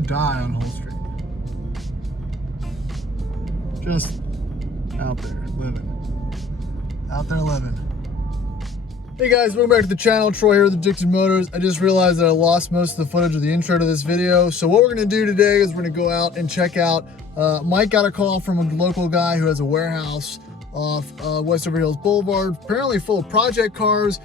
would die on Hull Street. Just out there living. Out there living. Hey guys, welcome back to the channel. Troy here with Addicted Motors. I just realized that I lost most of the footage of the intro to this video. So what we're gonna do today is we're gonna go out and check out, Mike got a call from a local guy who has a warehouse off West Silver Hills Boulevard, apparently full of project cars,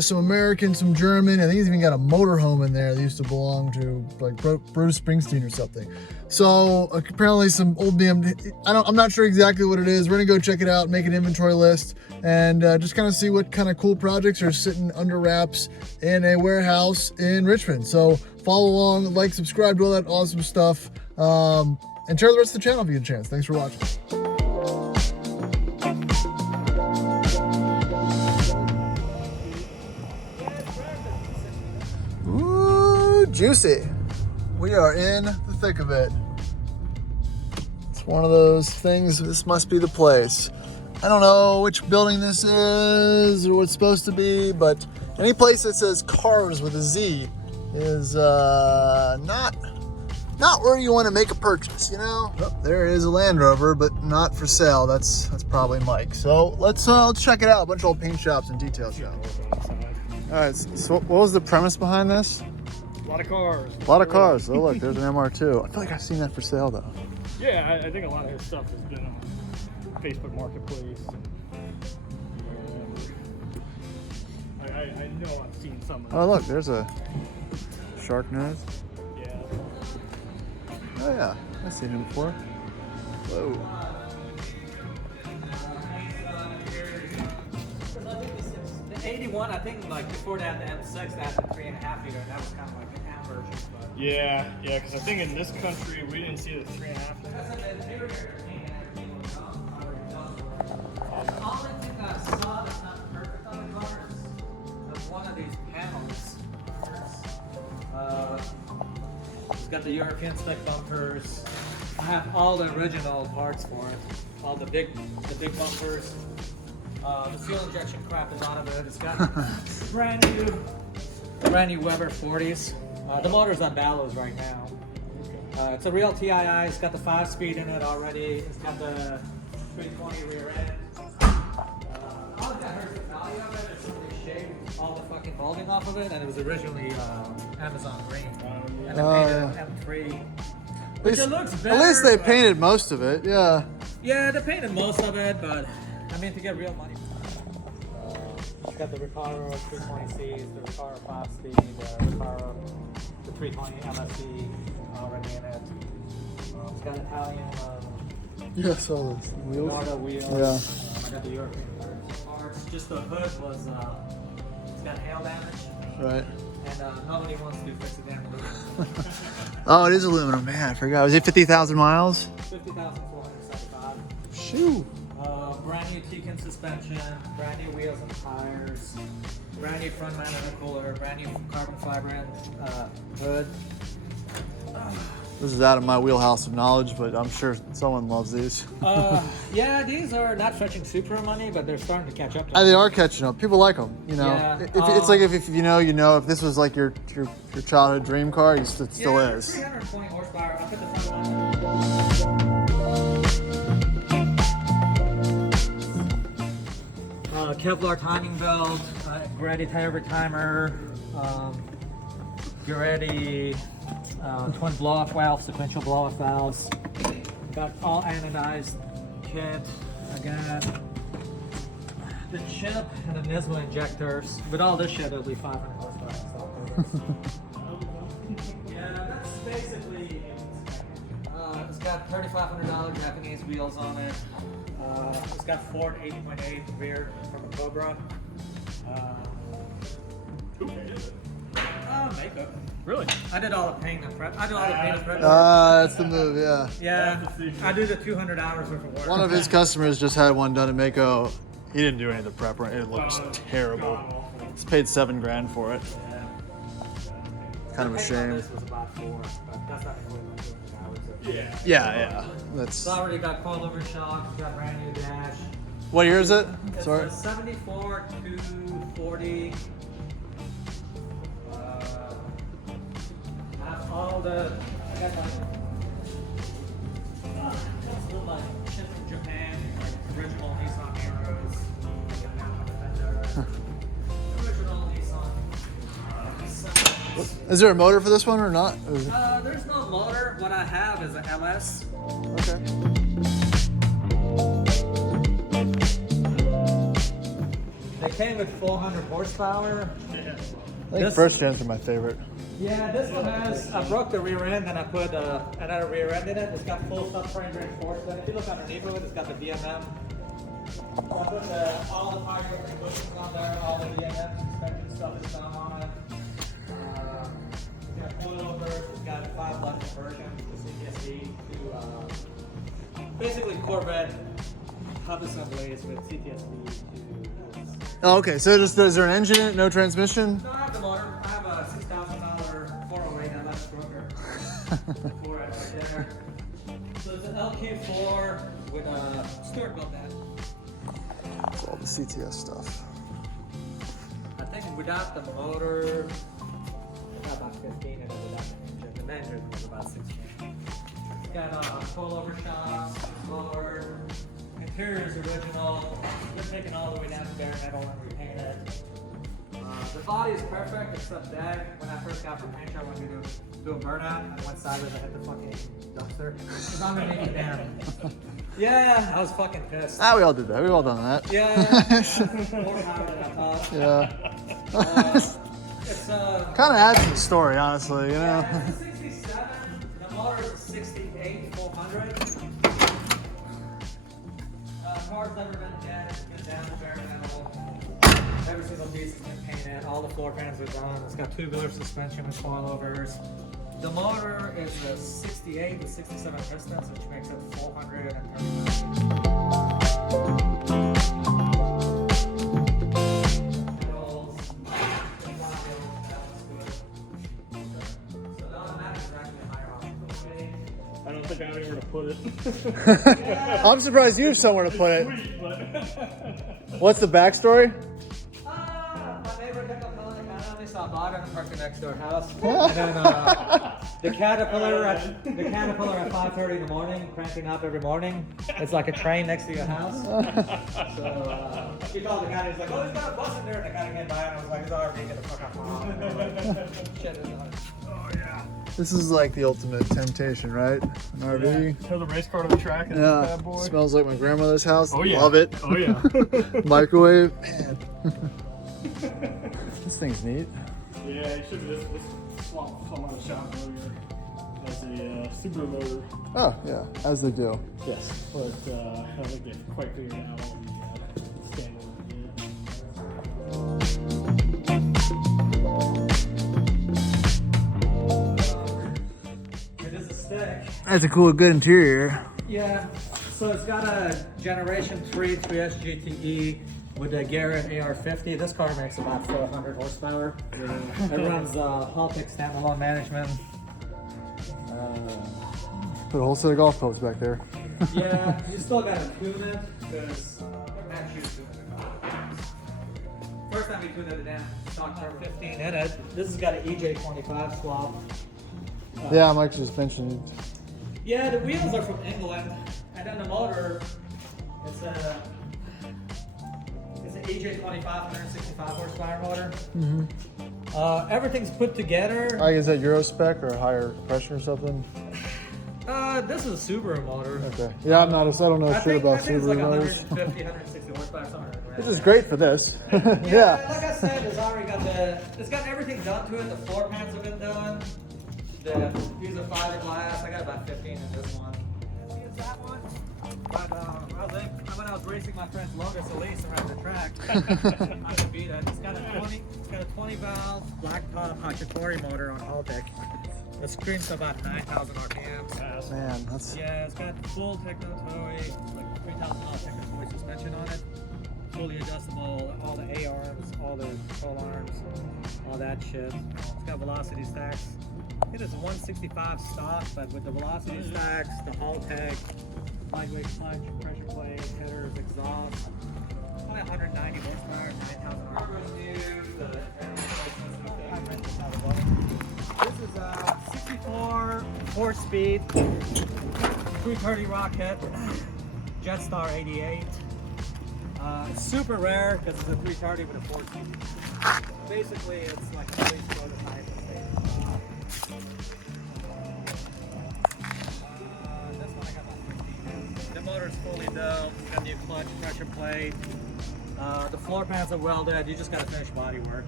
some American, some German. I think he's even got a motorhome in there that used to belong to like Bruce Springsteen or something. So apparently some old BMW, I'm not sure exactly what it is. We're gonna go check it out, make an inventory list, and just kind of see what kind of cool projects are sitting under wraps in a warehouse in Richmond. So follow along, like, subscribe to all that awesome stuff, and share the rest of the channel if you get a chance. Thanks for watching. Ooh, juicy. We are in the thick of it. It's one of those things, this must be the place. I don't know which building this is or what it's supposed to be, but any place that says cars with a Z is not where you want to make a purchase, you know? Oh, there is a Land Rover, but not for sale. That's probably Mike. So let's check it out. A bunch of old paint shops and detail shops. All right, so what was the premise behind this? A lot of cars. A lot of cars. Oh, look, there's an MR2. I feel like I've seen that for sale, though. Yeah, I think a lot of his stuff has been on Facebook Marketplace. I know I've seen some of them. Oh, look, there's a shark nose. Yeah. Oh, yeah. I've seen him before. Whoa. The 81, I think, like before that, the M6, that had the 3.5 liter. That was kind of like an M version. But Yeah, because I think in this country we didn't see the 3.5. that's an interior paint and everything was done. The only thing I saw that's not perfect on the car is one of these panels. It's got the European spec bumpers. I have all the original parts for it. All the big bumpers. The fuel injection crap is out of it. It's got brand new Weber 40s. The motor's on Ballows right now. It's a real TII. It's got the 5-speed in it already. It's got the 320 rear end. All that hurts the value of it is somebody shaved all the fucking molding off of it, and it was originally Amazon green. And they painted it M3. Which it looks better. At least they painted most of it, yeah. Yeah, they painted most of it, but I mean, to get real money. It's got the Recaro 320Cs, the Recaro 5-speed, the 320 MSC already in it. It's got Italian Yeah, I saw those wheels. wheels. Yeah. I got the European parts. Just the hood was, it's got hail damage. Right. And nobody wants to fix the damn hood. Oh, it is aluminum. Man, I forgot. Was it 50,000 miles? 50,475. Shoo. Brand new Tekin suspension, brand new wheels and tires, brand new front man intercooler, brand new carbon fiber hood. This is out of my wheelhouse of knowledge, but I'm sure someone loves these. Yeah, these are not fetching super money, but they're starting to catch up to They are catching up. People like them, you know. Yeah, It's like if you know, you know. If this was like your childhood dream car, it still is. 320 horsepower. I'll put the front one. Kevlar timing belt, Goretti tire timer, Goretti twin blow-off valves, sequential blow-off valves. Got all anodized kit. I got the chip and the Nismo injectors. With all this shit, it'll be 500 horsepower. Yeah, that's basically it. It's got $3,500 Japanese wheels on it. It's got Ford 8.8 rear from a Cobra. Who painted it? Makeup. Really? I did all the paint and prep. I did all the paint and prep. That's the move, yeah. Yeah, I do the 200 hours worth of work. One of his customers just had one done at Mako. He didn't do any of the prep. It looks terrible. He's paid $7 grand for it. Yeah. Kind of a shame. This was about 4, but that's not including my 200 hours. Yeah. That's. It's already got coilover shocks, got brand new dash. What year is it? It's Sorry. a 74 240. Have all the got like shipped from Japan, like original Nissan Heroes. Original Nissan. Is there a motor for this one or not? There's no motor. What I have is an LS. Okay. They came with 400 horsepower. Yeah. I think first gens are my favorite. Yeah, this one has, I broke the rear end and I put another rear end in it. It's got full subframe reinforcement. If you look underneath of it, it's got the DMM. So I put all the tire cushions on there, all the DMM suspension stuff is done on it. It's got coilovers, it's got 5-button conversion to CTSV to basically Corvette hub assemblies with CTSV to. Oh, okay. So is there an engine in it? No transmission? No, I have the motor. I have a $6,000 408 LS Broker. For it right there. So it's an LQ4 with a Stuart built that. It's all the CTS stuff. I think without the motor, it's got about 15 in it without the engine. The engine was about 16. It's got coilover shocks, blower. Interior is original. We're taking all the way down to bare metal and repaint it. The body is perfect except that when I first got from paint shop, I wanted to do a burnout. I went sideways, I hit the fucking dumpster. It's on me down. Yeah, I was fucking pissed. Ah, we all did that. We've all done that. Yeah. More power than I thought. Yeah. It's Kind of adds to the story, honestly, you know? yeah, it's a 67. The motor is a 68 400. Car's never been dead. It's been down to bare metal. Every single piece has been painted. All the floor pans are done. It's got tubular suspension with coilovers. The motor is a 68 with 67 pistons, which makes it 430. I don't think I have anywhere to put it. I'm surprised you have somewhere to put it. Sweet, but What's the backstory? My neighbor picked up the Caterpillar, so I bought it and parked it next to our house. And then the Caterpillar at 5:30 in the morning, cranking up every morning. It's like a train next to your house. So we called the guy. He's like, "Oh, he's got a bus in there." And the guy came by and I was like, "It's already get the fuck out of my Shit is on it. oh yeah. This is like the ultimate temptation, right? An RV. Throw the race car to the track and Yeah. bad boy. Smells like my grandmother's house. Oh yeah. Love it. Oh yeah. Microwave. Man. This thing's neat. Yeah, you should this swap some on the shop earlier as a Subaru motor. Oh, yeah, as they do. Yes, but I don't think they've quite figured out all the standard yet. It is a stick. That's a cool, good interior. Yeah. So it's got a Generation 3 3S GTE with a Garrett AR50. This car makes about 400 horsepower. It runs Haltech standalone management. Put a whole set of golf clubs back there. Yeah, you still gotta tune it because first time we tuned it down, stock number 15 in it. This has got an EJ25 swap. Yeah, Mike just mentioned. Yeah, the wheels are from England, and then the motor is an EJ25 165 horsepower motor. Everything's put together. Like, is that Euro spec or higher pressure or something? This is a Subaru motor. Okay. Yeah, I don't know shit about I think it's Subaru like motors. 150, 160 horsepower, something like that. This is great for this. Yeah, Yeah. like I said, it's got everything done to it. The floor pans have been done. These are fiberglass. I got about 15 in this one. Here's that one. But when I was racing my friend's Lotus Elise around the track, I could beat it. It's got a 20 valve black top Hachikori motor on Haltech. The screen's about 9,000 RPMs. Man, that's. Yeah, it's got full techno toy, like $3,000 techno toy suspension on it. Fully adjustable, all the A arms, all the control arms, all that shit. It's got velocity stacks. It is 165 stock, but with the velocity stacks, the Haltech, lightweight clutch, pressure plate, headers, exhaust, probably 190 horsepower, 9,000 RPM. The air replacements, this is a 64 4-speed 330 rocket, Jetstar 88. It's super rare because it's a 330 with a 4-speed. Basically, it's like a police prototype. This one I got about 15. The motor's fully domed, got new clutch, pressure plate. The floor pans are welded, you just gotta finish body work.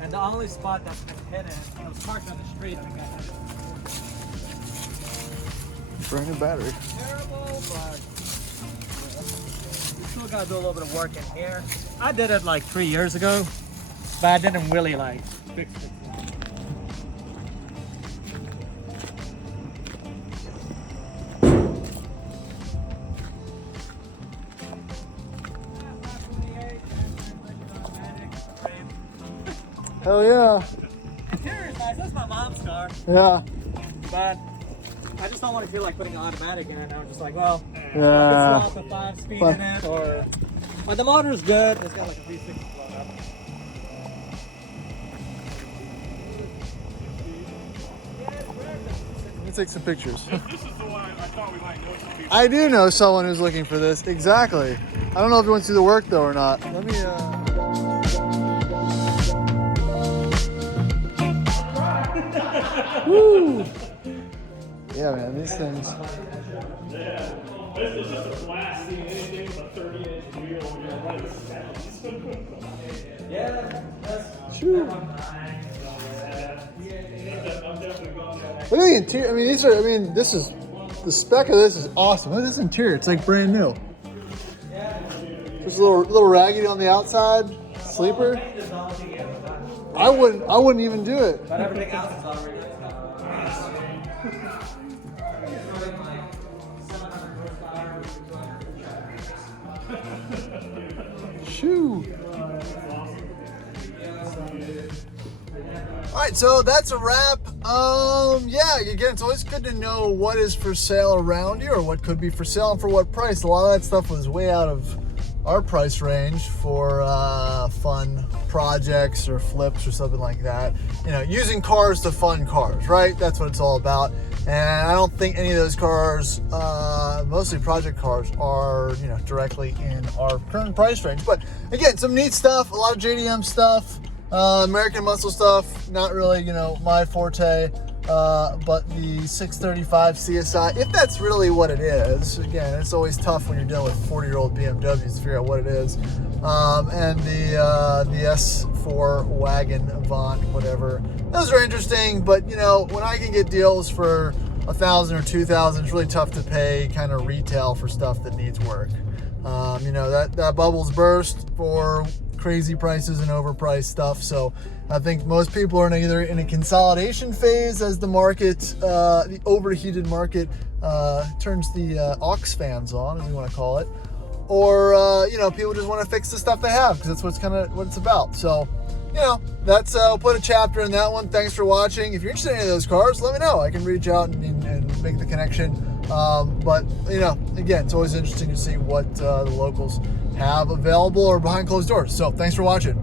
And the only spot that's been hidden, I was parked on the street and I got hit. Brand new battery. Terrible, but we still gotta do a little bit of work in here. I did it like 3 years ago, but I didn't really like fix it. Hell yeah. Interior is nice. That's my mom's car, Yeah. but I just don't want to feel like putting automatic in it. I'm just like, well, I could Yeah. swap the 5-speed in it, or. But the motor's good. It's got like a 360 blown up. Let me take some pictures. This is the one I thought we might know some people. I do know someone who's looking for this. Exactly. I don't know if he wants to do the work though or not. Let me. Woo! Yeah, man, these things. Yeah. This is just a blast seeing anything with a 30-inch wheel when you're running sounds. Yeah, that's. Shoo. I'm definitely going there. Look at the interior. I mean, these are. I mean, this is the spec of this is awesome. Look at this interior. It's like brand new. Just a little raggedy on the outside. Sleeper. I wouldn't even do it. But everything else is already. Shoo. All right, so that's a wrap. Yeah, again, it's always good to know what is for sale around you or what could be for sale and for what price. A lot of that stuff was way out of our price range for fun projects or flips or something like that. You know, using cars to fund cars, right? That's what it's all about. And I don't think any of those cars, mostly project cars, are, you know, directly in our current price range. But again, some neat stuff, a lot of JDM stuff, American Muscle stuff, not really, you know, my forte. But the 635 CSI, if that's really what it is, again, it's always tough when you're dealing with 40-year-old BMWs to figure out what it is. And the S4 wagon, Avant, whatever. Those are interesting, but you know, when I can get deals for $1,000 or $2,000, it's really tough to pay kind of retail for stuff that needs work. You know, that bubble's burst for crazy prices and overpriced stuff. So I think most people are either in a consolidation phase as the market, the overheated market, turns the aux fans on, as we want to call it, or you know, people just want to fix the stuff they have because that's what's kind of what it's about. So, you know, that's I'll put a chapter in that one. Thanks for watching. If you're interested in any of those cars, let me know. I can reach out and make the connection. But you know, again, it's always interesting to see what the locals have available or behind closed doors. So thanks for watching.